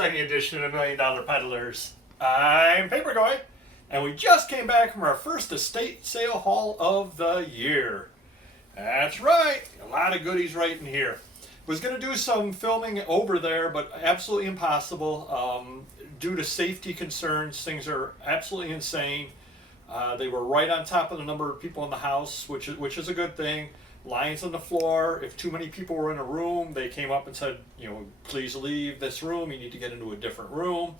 exciting edition of $1 Million Peddlers. I'm Papergoy, and we just came back from our first estate sale haul of the year. That's right, a lot of goodies right in here. Was going to do some filming over there, but absolutely impossible. Due to safety concerns, things are absolutely insane. They were right on top of the number of people in the house, which is a good thing. Lines on the floor. If too many people were in a room, they came up and said, please leave this room. You need to get into a different room.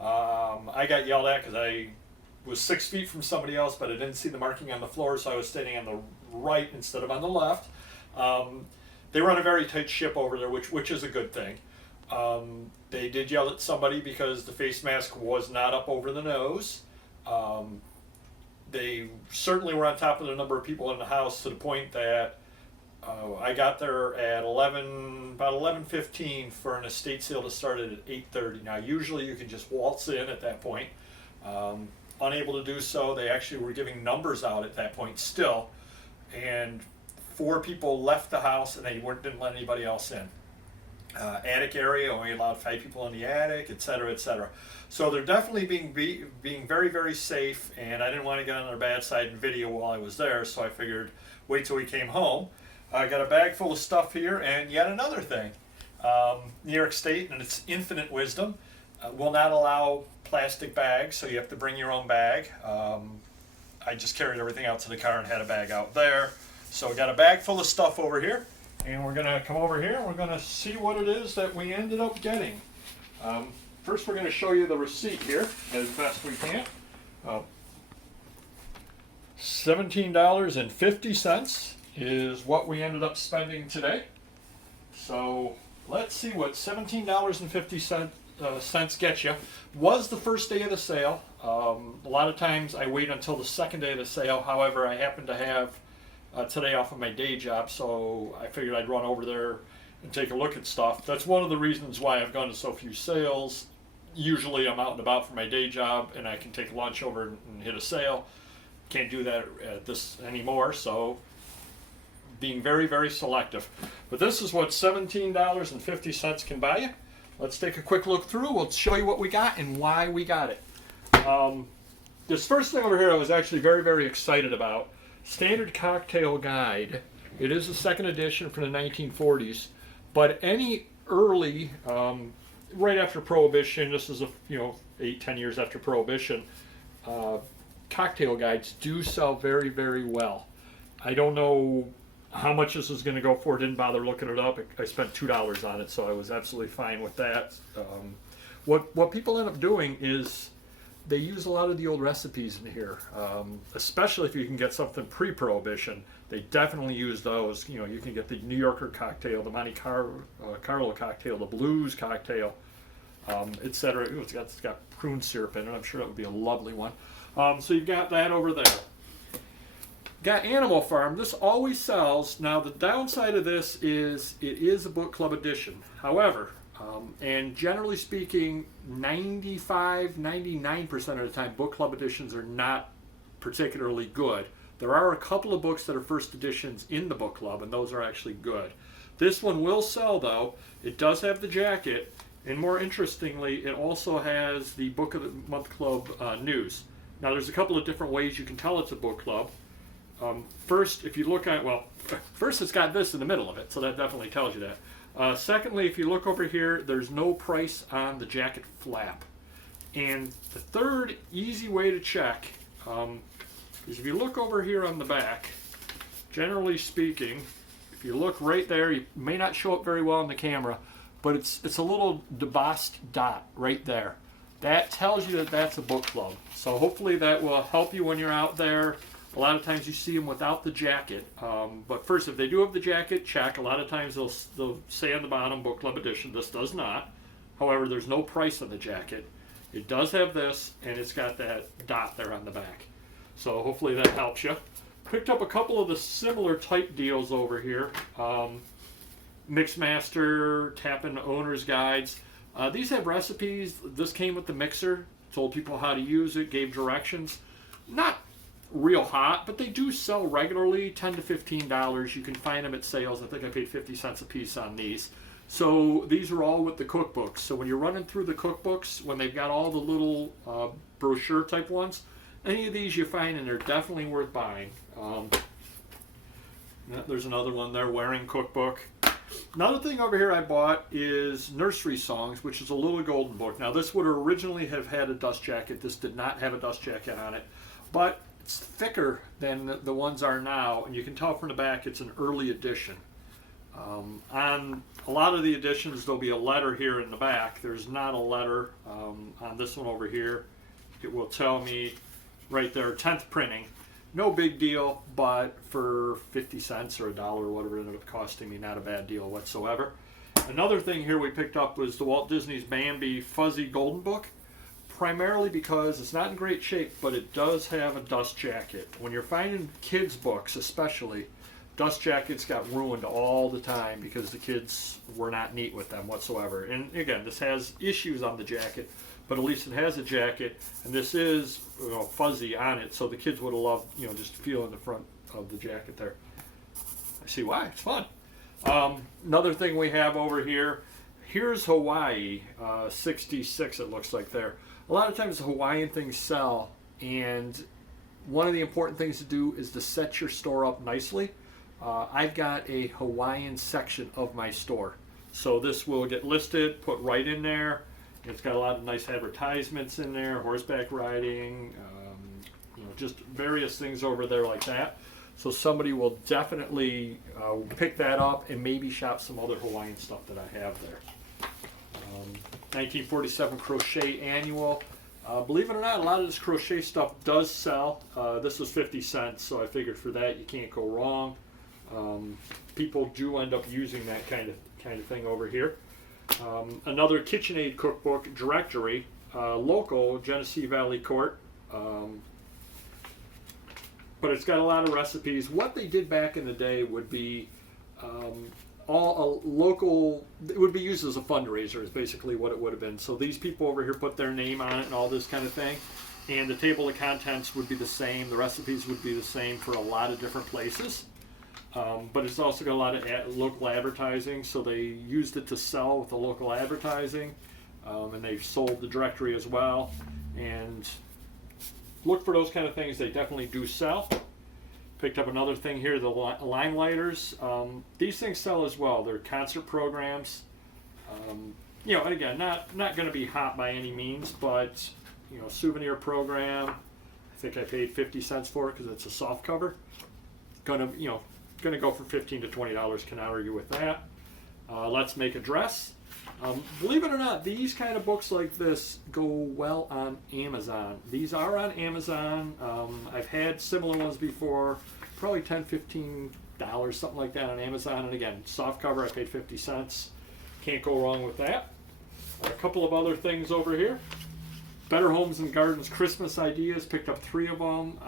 I got yelled at because I was 6 feet from somebody else, but I didn't see the marking on the floor, so I was standing on the right instead of on the left. They run a very tight ship over there, which is a good thing. They did yell at somebody because the face mask was not up over the nose. They certainly were on top of the number of people in the house to the point that I got there at about 11:15 for an estate sale that started at 8:30. Now, usually you can just waltz in at that point. Unable to do so, they actually were giving numbers out at that point still, and 4 people left the house and they didn't let anybody else in. Attic area, only allowed 5 people in the attic, etc., etc. So they're definitely being very, very safe, and I didn't want to get on their bad side in video while I was there, so I figured wait till we came home. I got a bag full of stuff here, and yet another thing. New York State, and its infinite wisdom, will not allow plastic bags, so you have to bring your own bag. I just carried everything out to the car and had a bag out there. So we got a bag full of stuff over here, and we're going to come over here and we're going to see what it is that we ended up getting. First, we're going to show you the receipt here as best we can. $17.50 is what we ended up spending today. So let's see what $17.50 gets you. Was the first day of the sale. A lot of times I wait until the second day of the sale. However, I happen to have today off of my day job, so I figured I'd run over there and take a look at stuff. That's one of the reasons why I've gone to so few sales. Usually I'm out and about for my day job, and I can take lunch over and hit a sale. Can't do that at this anymore, so being very, very selective. But this is what $17.50 can buy you. Let's take a quick look through. We'll show you what we got and why we got it. This first thing over here I was actually very, very excited about. Standard Cocktail Guide. It is the second edition from the 1940s, but any early, right after Prohibition, this is 8-10 years after Prohibition, cocktail guides do sell very, very well. I don't know how much this is going to go for. Didn't bother looking it up. I spent $2 on it, so I was absolutely fine with that. What people end up doing is they use a lot of the old recipes in here, especially if you can get something pre-Prohibition. They definitely use those. You can get the New Yorker cocktail, the Monte Carlo cocktail, the Blues cocktail, etc. It's got prune syrup in it. I'm sure that would be a lovely one. So you've got that over there. Got Animal Farm. This always sells. Now the downside of this is it is a book club edition. However, and generally speaking, 99% of the time, book club editions are not particularly good. There are a couple of books that are first editions in the book club, and those are actually good. This one will sell, though. It does have the jacket, and more interestingly, it also has the Book of the Month Club news. Now, there's a couple of different ways you can tell it's a book club. First, if you look at, first it's got this in the middle of it, so that definitely tells you that. Secondly, if you look over here, there's no price on the jacket flap. And the third easy way to check is if you look over here on the back, generally speaking, if you look right there, you may not show up very well on the camera, but it's a little debossed dot right there. That tells you that that's a book club. So hopefully that will help you when you're out there. A lot of times you see them without the jacket. But first, if they do have the jacket, check. A lot of times they'll say on the bottom, Book Club Edition. This does not. However, there's no price on the jacket. It does have this, and it's got that dot there on the back. So hopefully that helps you. Picked up a couple of the similar type deals over here. Mixmaster, Tapping Owner's Guides. These have recipes. This came with the mixer. Told people how to use it, gave directions. Not real hot, but they do sell regularly, $10 to $15. You can find them at sales. I think I paid 50 cents a piece on these. So these are all with the cookbooks. So when you're running through the cookbooks, when they've got all the little brochure type ones, any of these you find, and they're definitely worth buying. There's another one there, Wearing Cookbook. Another thing over here I bought is Nursery Songs, which is a little golden book. Now this would originally have had a dust jacket. This did not have a dust jacket on it, but it's thicker than the ones are now, and you can tell from the back it's an early edition. On a lot of the editions, there'll be a letter here in the back. There's not a letter on this one over here. It will tell me right there, 10th printing. No big deal, but for 50 cents or $1 or whatever it ended up costing me, not a bad deal whatsoever. Another thing here we picked up was the Walt Disney's Bambi Fuzzy Golden Book, primarily because it's not in great shape, but it does have a dust jacket. When you're finding kids' books especially, dust jackets got ruined all the time because the kids were not neat with them whatsoever. And again, this has issues on the jacket, but at least it has a jacket, and this is fuzzy on it, so the kids would have loved just feeling the front of the jacket there. I see why. It's fun. Another thing we have over here, here's Hawaii, 66 it looks like there. A lot of times the Hawaiian things sell, and one of the important things to do is to set your store up nicely. I've got a Hawaiian section of my store, so this will get listed, put right in there. It's got a lot of nice advertisements in there, horseback riding, just various things over there like that. So somebody will definitely pick that up and maybe shop some other Hawaiian stuff that I have there. 1947 Crochet Annual. Believe it or not, a lot of this crochet stuff does sell. This was 50 cents, so I figured for that you can't go wrong. People do end up using that kind of thing over here. Another KitchenAid cookbook directory, local Genesee Valley Court, but it's got a lot of recipes. What they did back in the day would be all a local. It would be used as a fundraiser. Is basically what it would have been. So these people over here put their name on it and all this kind of thing, and the table of contents would be the same. The recipes would be the same for a lot of different places. But it's also got a lot of local advertising, so they used it to sell with the local advertising, and they've sold the directory as well. And look for those kind of things. They definitely do sell. Picked up another thing here, the line lighters. These things sell as well. They're concert programs. And again, not going to be hot by any means, but souvenir program. I think I paid 50 cents for it because it's a soft cover. Going to go for $15 to $20, cannot argue with that. Let's Make a Dress. Believe it or not, these kind of books like this go well on Amazon. These are on Amazon. I've had similar ones before, probably $10, $15, something like that on Amazon. And again, soft cover, I paid 50 cents. Can't go wrong with that. A couple of other things over here. Better Homes and Gardens Christmas Ideas, picked up 3 of them.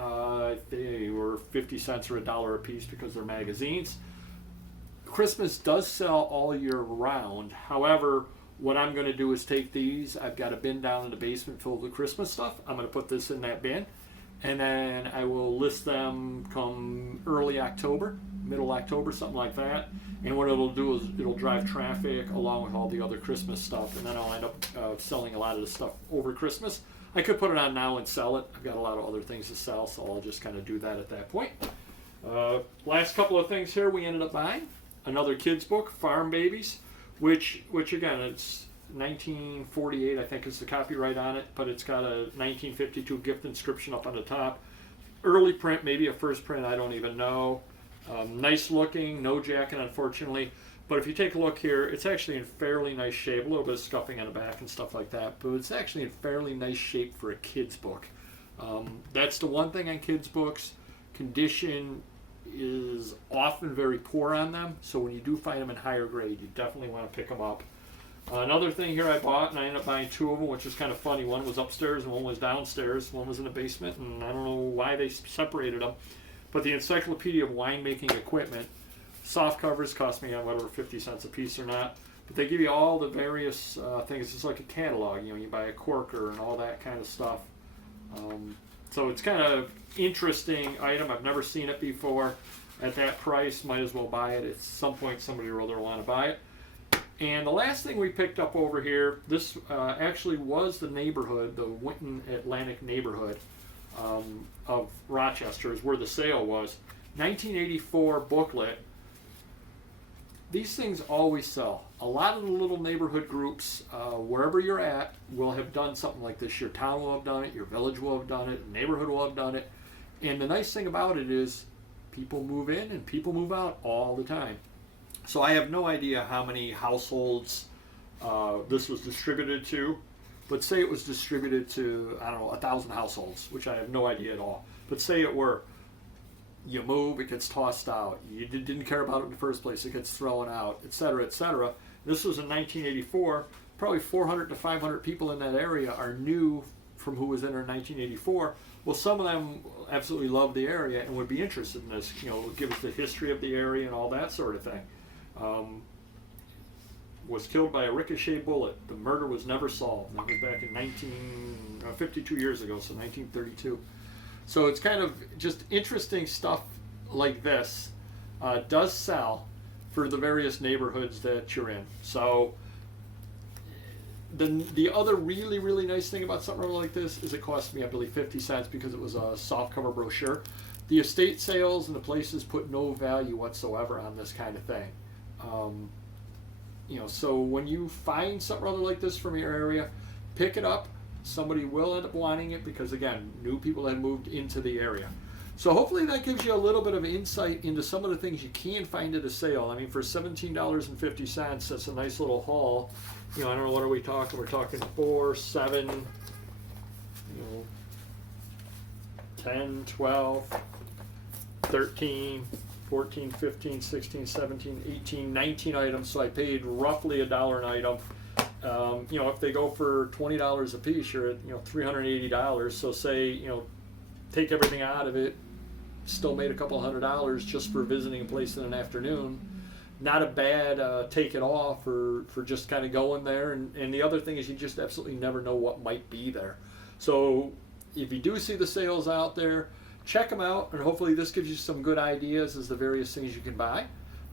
They were 50 cents or $1 a piece because they're magazines. Christmas does sell all year round. However, what I'm going to do is take these. I've got a bin down in the basement filled with Christmas stuff. I'm going to put this in that bin, and then I will list them come early October, middle October, something like that. And what it'll do is it'll drive traffic along with all the other Christmas stuff, and then I'll end up selling a lot of the stuff over Christmas. I could put it on now and sell it. I've got a lot of other things to sell, so I'll just kind of do that at that point. Last couple of things here we ended up buying. Another kid's book, Farm Babies, which again, it's 1948, I think is the copyright on it, but it's got a 1952 gift inscription up on the top. Early print, maybe a first print, I don't even know. Nice looking, no jacket unfortunately, but if you take a look here, it's actually in fairly nice shape, a little bit of scuffing on the back and stuff like that, but it's actually in fairly nice shape for a kid's book. That's the one thing on kids' books, condition is often very poor on them, so when you do find them in higher grade, you definitely want to pick them up. Another thing here I bought, and I ended up buying 2 of them, which was kind of funny. One was upstairs and one was downstairs. One was in the basement, and I don't know why they separated them. But the Encyclopedia of Winemaking Equipment, soft covers cost me whatever 50 cents a piece or not. But they give you all the various things. It's like a catalog. You buy a corker and all that kind of stuff. So it's kind of interesting item. I've never seen it before. At that price, might as well buy it. At some point, somebody or other will want to buy it. And the last thing we picked up over here, this actually was the neighborhood, the Winton Atlantic neighborhood of Rochester is where the sale was. 1984 booklet. These things always sell. A lot of the little neighborhood groups, wherever you're at, will have done something like this. Your town will have done it, your village will have done it, the neighborhood will have done it. And the nice thing about it is people move in and people move out all the time. So I have no idea how many households this was distributed to, but say it was distributed to, I don't know, 1,000 households, which I have no idea at all. But say it were. You move, it gets tossed out. You didn't care about it in the first place, it gets thrown out, etc., etc. This was in 1984. Probably 400 to 500 people in that area are new from who was in there in 1984. Well, some of them absolutely love the area and would be interested in this. You know, give us the history of the area and all that sort of thing. Was killed by a ricochet bullet. The murder was never solved. That was back in 52 years ago, so 1932. So it's kind of just interesting stuff like this does sell for the various neighborhoods that you're in. So the other really, really nice thing about something like this is it cost me, I believe, 50 cents because it was a soft cover brochure. The estate sales and the places put no value whatsoever on this kind of thing. You know, so when you find something other like this from your area, pick it up. Somebody will end up wanting it because, again, new people have moved into the area. So hopefully that gives you a little bit of insight into some of the things you can find at a sale. I mean, for $17.50, that's a nice little haul. You know, I don't know, what are we talking? We're talking 4, 7, you know, 10, 12, 13, 14, 15, 16, 17, 18, 19 items. So I paid roughly $1 an item. You know, if they go for $20 a piece, you're at, you know, $380. So say, you know, take everything out of it, still made a couple $100 just for visiting a place in an afternoon. Not a bad take it off for just kind of going there. And the other thing is you just absolutely never know what might be there. So if you do see the sales out there, check them out, and hopefully this gives you some good ideas as the various things you can buy.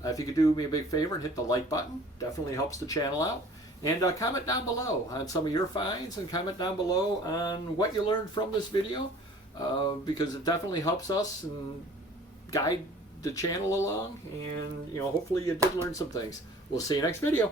If you could do me a big favor and hit the like button, definitely helps the channel out. And comment down below on some of your finds, and comment down below on what you learned from this video, because it definitely helps us and guide the channel along. And, you know, hopefully you did learn some things. We'll see you next video.